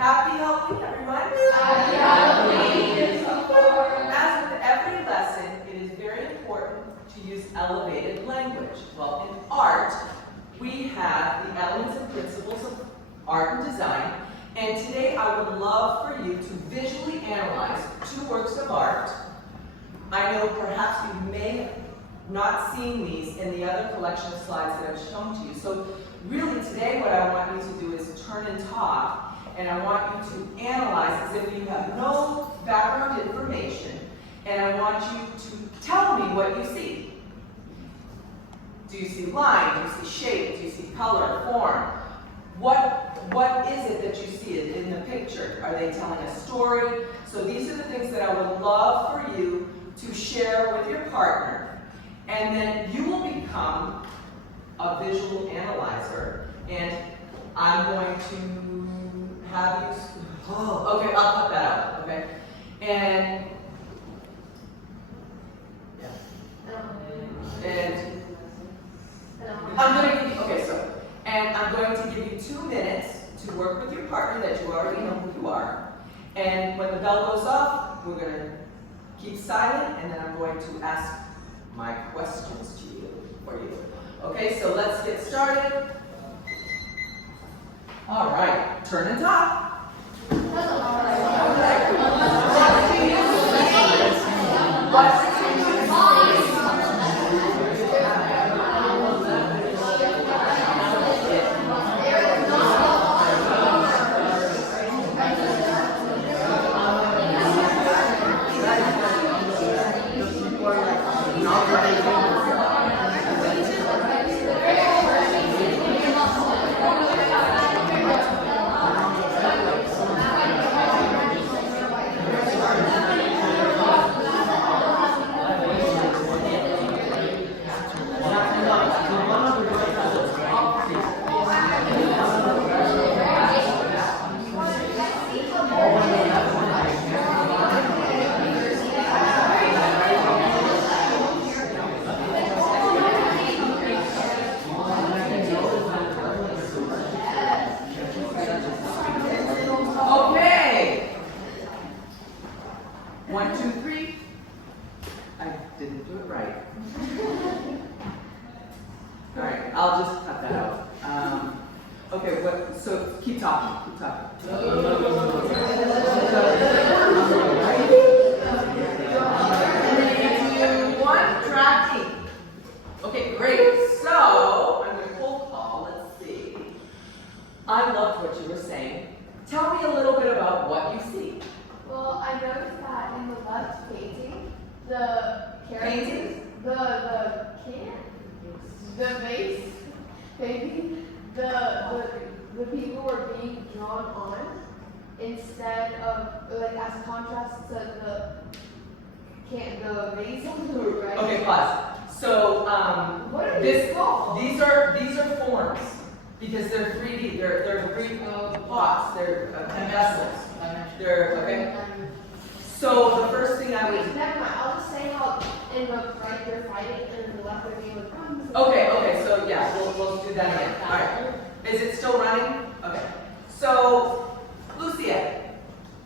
Happy Halloween, everyone. Happy Halloween. As with every lesson, it is very important to use elevated language. Well, in art, we have the elements and principles of art and design, and today I would love for you to visually analyze two works of art. I know perhaps you may have not seen these in the other collection of slides that I've shown to you. So really today what I want you to do is turn and talk, and I want you to analyze as if you have no background information, and I want you to tell me what you see. Do you see line? Do you see shape? Do you see color, form? What is it that you see in the picture? Are they telling a story? So these are the things that I would love for you to share with your partner, and then you will become a visual analyzer, and I'm going to have you, okay, I'll cut that out, okay? And, I'm going to give you 2 minutes to work with your partner that you already know who you are. And when the bell goes off, we're going to keep silent, and then I'm going to ask my questions to you, for you. Okay, so let's get started. All right, turn and talk. So keep talking, keep talking. 3, 2, 1, tracking. Okay, great. So I'm going to cold call. Let's see. I loved what you were saying. Tell me a little bit about what you see. Well, I noticed that in the left painting, the characters, the vase painting, the people were being drawn on instead of, like, as contrast to the vase on the right. Okay, pause. So what are these called? These are forms because they're 3D. They're 3D pots. They're vessels. They're okay. So the first thing I would. Never mind. I'll just say how in the right they're fighting and in the left they're being like. Okay. So yeah, we'll do that again. All right. Is it still running? Okay. So, Lucia,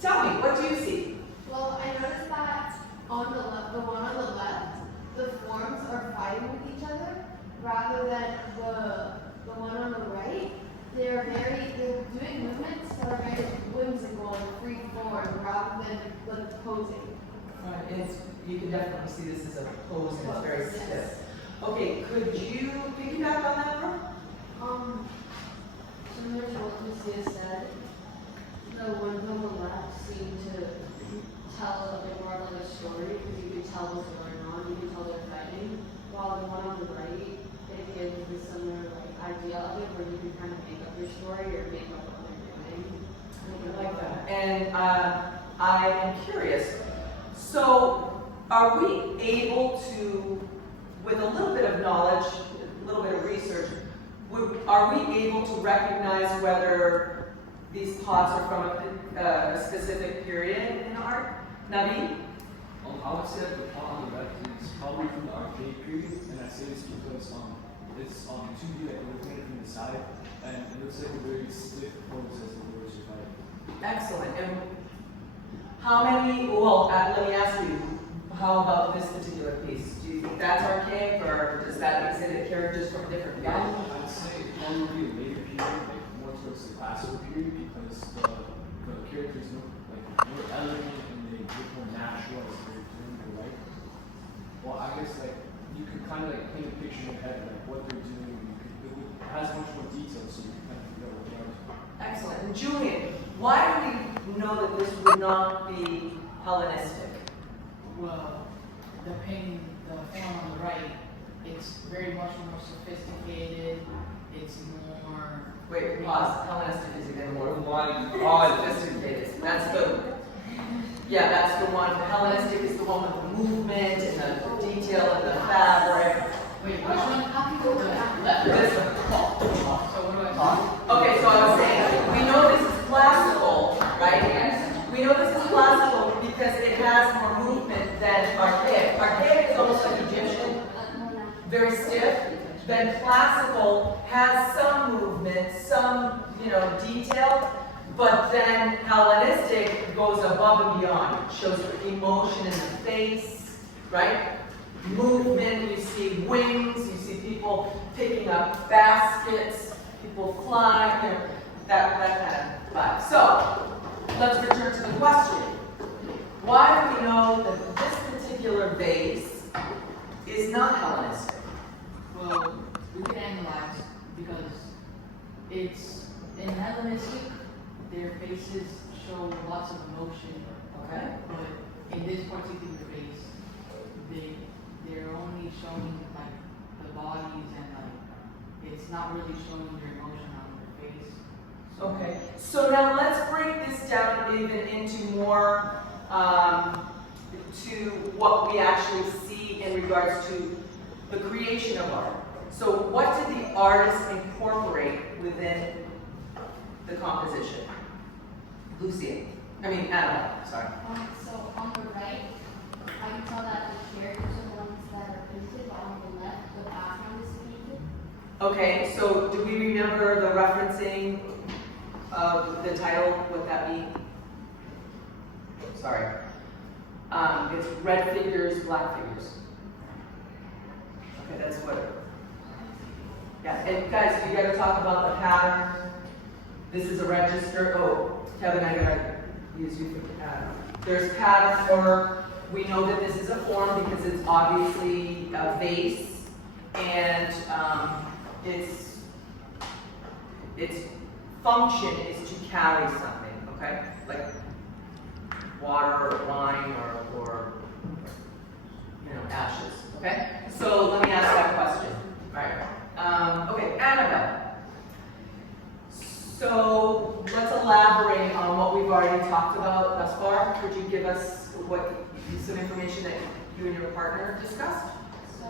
tell me, what do you see? Well, I noticed that on the left, the one on the left, the forms are fighting with each other, rather than the one on the right. They're doing movements that are very whimsical and free form, rather than like posing. Right. You can definitely see this as a pose, and it's very stiff. Okay, could you piggyback on that, Brooke? Similar to what Lucia said, the ones on the left seem to tell a bit more of like a story because you can tell what's going on, you can tell they're fighting. While the one on the right, it gives the similar like idea of it where you can kind of make up your story or make up what they're doing. I like that. And I am curious. So, are we able to, with a little bit of knowledge, a little bit of research, are we able to recognize whether these pots are from a specific period in art? Navi? I would say that the pot on the left is probably from the archaic period, and I say this because it's 2D, like looking at it from the side, and it looks like a very stiff pose as the words are fighting. Excellent. And how many, well, let me ask you, how about this particular piece? Do you think that's archaic, or does that exhibit characters from a different period? I'd say it probably would be a later period, like more towards the classical period, because the characters look like more elegant and they look more natural as they're doing the right. Well, I guess like you could kind of like paint a picture in your head like what they're doing. It has much more detail, so you can kind of figure out what they are. Excellent. And Julian, why do we know that this would not be Hellenistic? Well, the painting, the form on the right, it's very much more sophisticated. It's more. Wait, pause. Hellenistic is even more Why? sophisticated. That's the, yeah, that's the one. The Hellenistic is the one with the movement and the detail and the fabric. Wait, which one? The left. This one. So what do I call? Okay, so I was saying, we know this is classical, right? We know this is classical because it has more movement than archaic. Archaic is almost like Egyptian, very stiff. Then classical has some movement, some, detail, but then Hellenistic goes above and beyond. It shows emotion in the face, right? Movement, you see wings, you see people picking up baskets, people flying, that kind of vibe. So, let's return to the question. Why do we know that this particular vase is not Hellenistic? Well, we can analyze because it's in Hellenistic, their faces show lots of emotion. Okay. But in this particular face, they're only showing like the bodies and like it's not really showing your emotion on their face. So, Okay. So now let's break this down even into more to what we actually see in regards to the creation of art. So what did the artist incorporate within the composition? Lucy. Annabelle, sorry. So on the right, I can tell that the characters are the ones that are painted, but on the left, the background is painted. Okay, so do we remember the referencing of the title? Would that be? Sorry. It's red figures, black figures. Okay, that's what. Yeah, and guys, you gotta talk about the pattern. This is a register. Oh, Kevin, I gotta use you for the pattern. There's pattern work. We know that this is a form because it's obviously a vase, and its function is to carry something. Okay, like water or wine or ashes. Okay, so let me ask that question. All right. Okay, Annabelle. So let's elaborate on what we've already talked about thus far. Could you give us some information that you and your partner discussed? So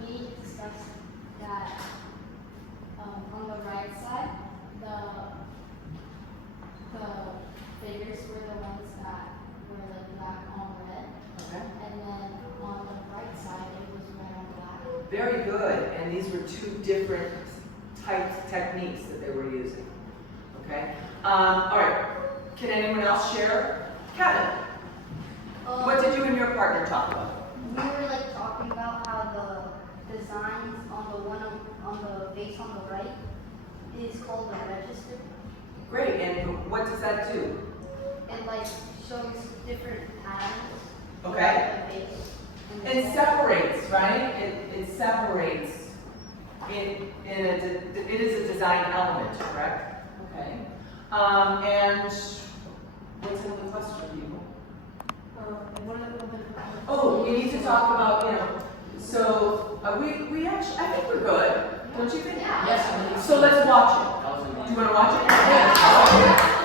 we discussed that on the right side, the figures were the ones that were like black on red, Okay. and then on the right side it was red on black. Very good. And these were two different techniques that they were using. Okay. All right. Can anyone else share? Kevin, what did you and your partner talk about? We were like talking about how the designs on the one on the base on the right is called a register. Great. And what does that do? It like shows different patterns. Okay. throughout the base. And It then- separates, right? It separates. It is a design element, correct? Okay. And what's another question, people? Oh, we need to talk about, so we actually, I think we're good. Don't you think? Yes, I believe So let's watch it. That was a Do you want to watch it?